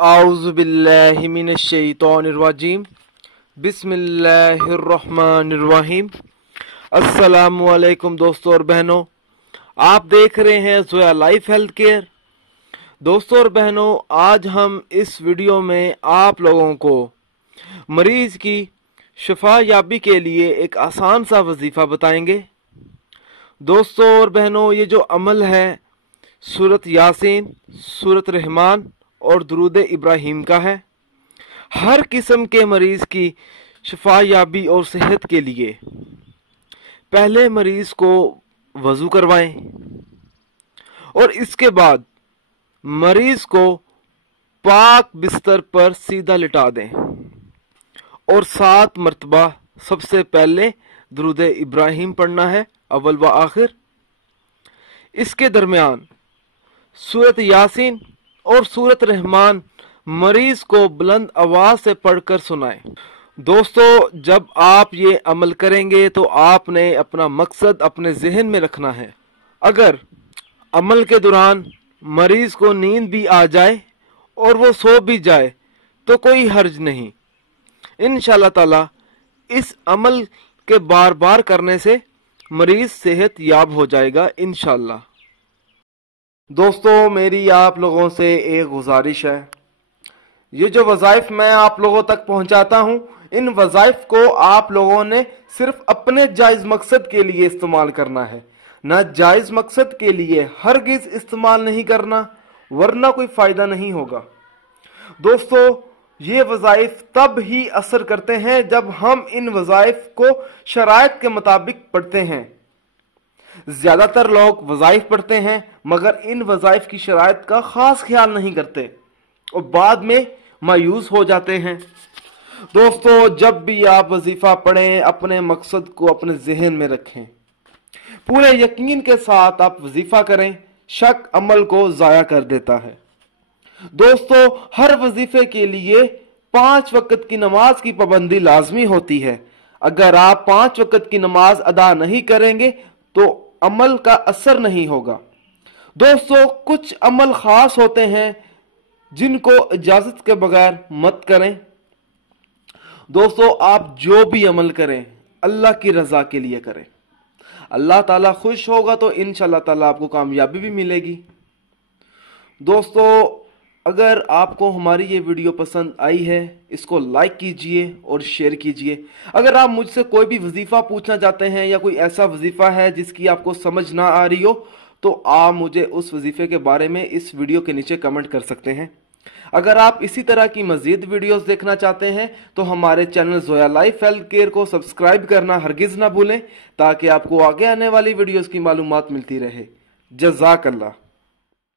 आऊज़ु बिल्लाहि मिनश्शैतानिर्रजीम बिस्मिल्लाहिर्रहमानिर्रहीम। अस्सलामु अलैकुम दोस्तों और बहनों, आप देख रहे हैं ज़ोया लाइफ हेल्थ केयर। दोस्तों और बहनों, आज हम इस वीडियो में आप लोगों को मरीज़ की शफा याबी के लिए एक आसान सा वजीफ़ा बताएंगे। दोस्तों और बहनों, ये जो अमल है सूरत यासीन, सूरत रहमान और दुरूद इब्राहिम का है। हर किस्म के मरीज़ की शफा याबी और सेहत के लिए पहले मरीज़ को वज़ू करवाएं और इसके बाद मरीज़ को पाक बिस्तर पर सीधा लिटा दें और 7 मरतबा सबसे पहले दुरूद इब्राहिम पढ़ना है, अव्वल व आखिर। इसके दरमियान सूरत यासीन और सूरत रहमान मरीज को बुलंद आवाज से पढ़कर सुनाएं। दोस्तों, जब आप ये अमल करेंगे तो आपने अपना मकसद अपने जहन में रखना है। अगर अमल के दौरान मरीज को नींद भी आ जाए और वो सो भी जाए तो कोई हर्ज नहीं। इंशाअल्लाह ताला इस अमल के बार बार करने से मरीज सेहत याब हो जाएगा इंशाअल्लाह। दोस्तों, मेरी आप लोगों से एक गुजारिश है, ये जो वज़ाइफ मैं आप लोगों तक पहुंचाता हूं, इन वज़ाइफ को आप लोगों ने सिर्फ अपने जायज़ मकसद के लिए इस्तेमाल करना है, ना जायज़ मकसद के लिए हरगिज़ इस्तेमाल नहीं करना, वरना कोई फ़ायदा नहीं होगा। दोस्तों, ये वज़ाइफ तब ही असर करते हैं जब हम इन वज़ाइफ को शराइत के मुताबिक पढ़ते हैं। ज्यादातर लोग वज़ाइफ पढ़ते हैं मगर इन वज़ाइफ की शराइत का खास ख्याल नहीं करते और बाद में मायूस हो जाते हैं। दोस्तों, जब भी आप वजीफा पढ़ें अपने मकसद को अपने जहन में रखें, पूरे यकीन के साथ आप वजीफा करें, शक अमल को जाया कर देता है। दोस्तों, हर वजीफे के लिए 5 वक्त की नमाज की पाबंदी लाजमी होती है। अगर आप 5 वक्त की नमाज अदा नहीं करेंगे तो अमल का असर नहीं होगा। दोस्तों, कुछ अमल खास होते हैं जिनको इजाजत के बगैर मत करें। दोस्तों, आप जो भी अमल करें अल्लाह की रजा के लिए करें। अल्लाह ताला खुश होगा तो इंशाअल्लाह ताला आपको कामयाबी भी मिलेगी। दोस्तों, अगर आपको हमारी ये वीडियो पसंद आई है, इसको लाइक कीजिए और शेयर कीजिए। अगर आप मुझसे कोई भी वजीफा पूछना चाहते हैं या कोई ऐसा वजीफा है जिसकी आपको समझ ना आ रही हो तो आप मुझे उस वजीफे के बारे में इस वीडियो के नीचे कमेंट कर सकते हैं। अगर आप इसी तरह की मजीद वीडियोस देखना चाहते हैं तो हमारे channel Zoya life health care को सब्सक्राइब करना हरगिज ना भूलें ताकि आपको आगे आने वाली वीडियोस की मालूमात मिलती रहे। जज़ाकल्लाह।